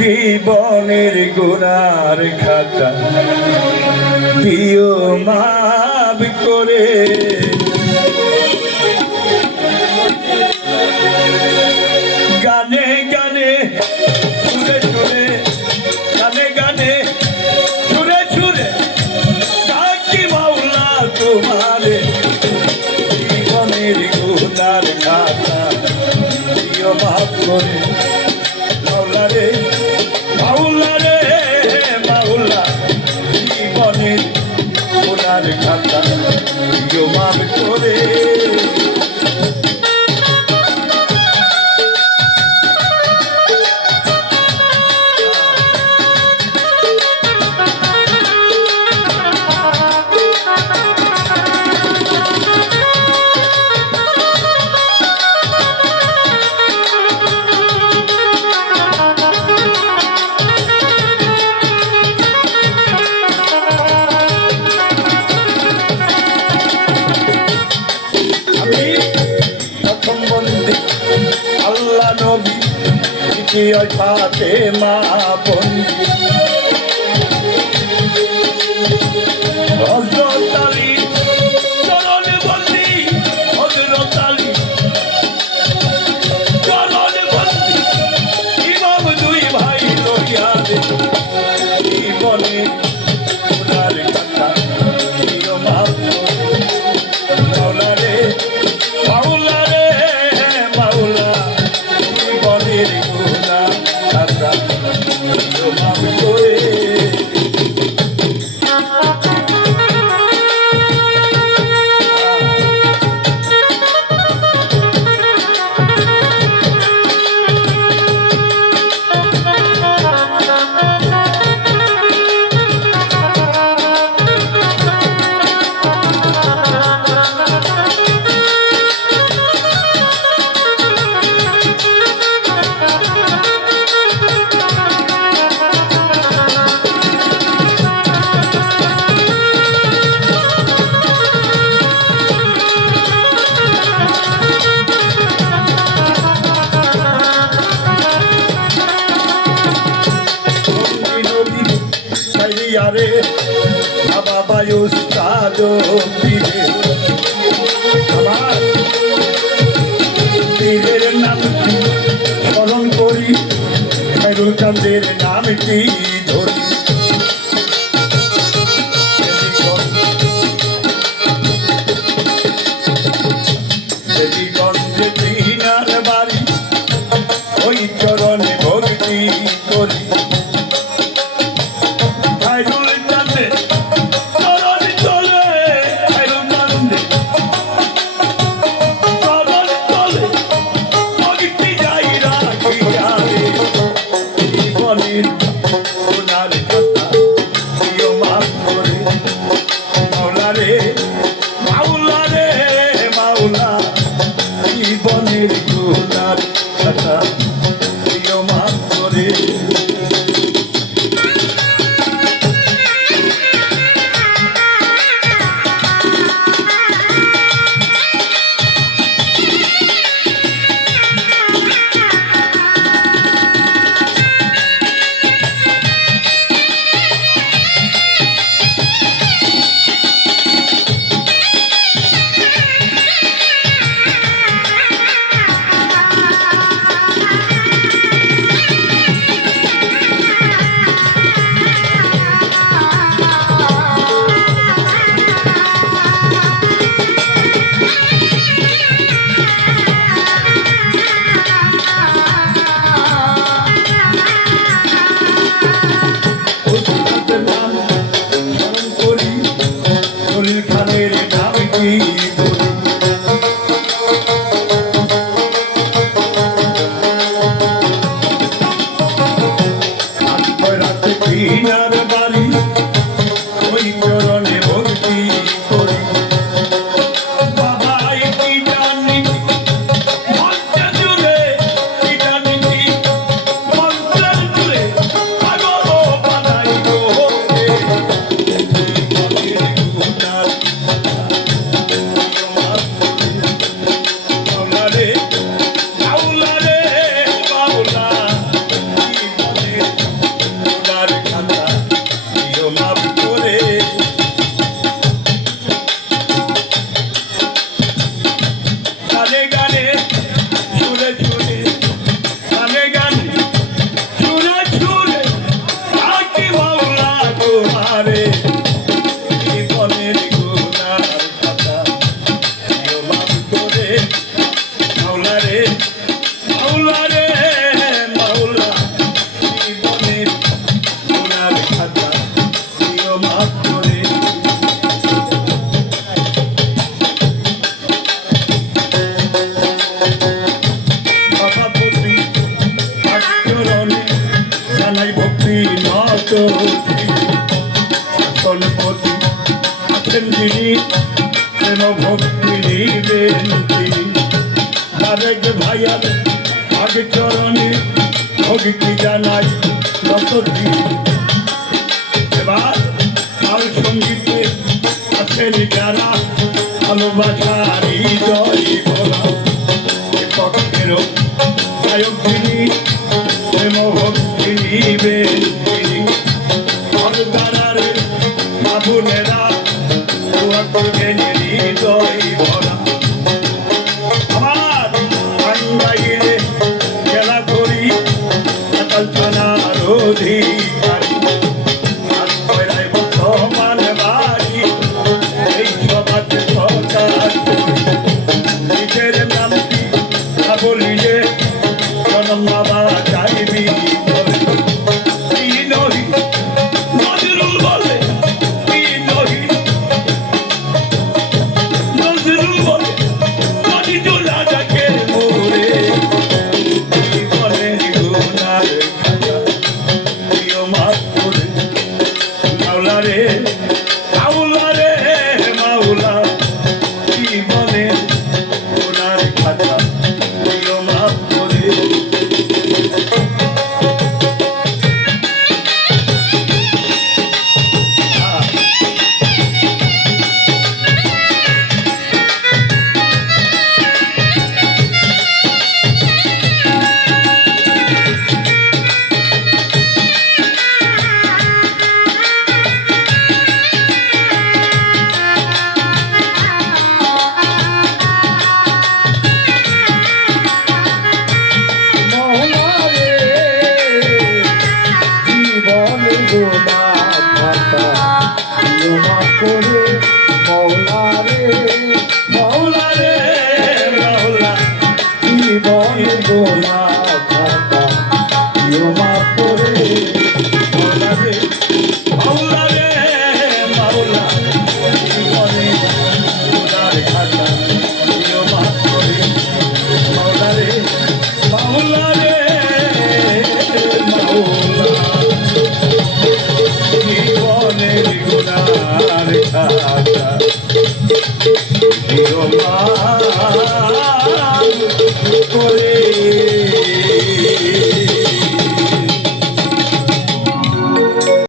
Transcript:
জীবনের গুণার খাতা দিও মাপ করে। গানে গানে, সুরে সুরে, গানে গানে ছুড়ে ছুড়ে ডাকি মাওলা তোমারে। জীবনের গুণার খাতা দিও মাপ করে। বন্দি ওই পাতে মা বন্দি হজরত পীরে আমার পীরের নাম স্মরণ টিনার বাড়ি যেন ভক্তি দিবেন আরেক ভাইয়ার আগে চরণে ভক্তি জানাই নত এবার আর সঙ্গীতে আছেন যারা ভালোবাসার হৃদয় বলা। গায়ক তিনি বলি যে ইয়ে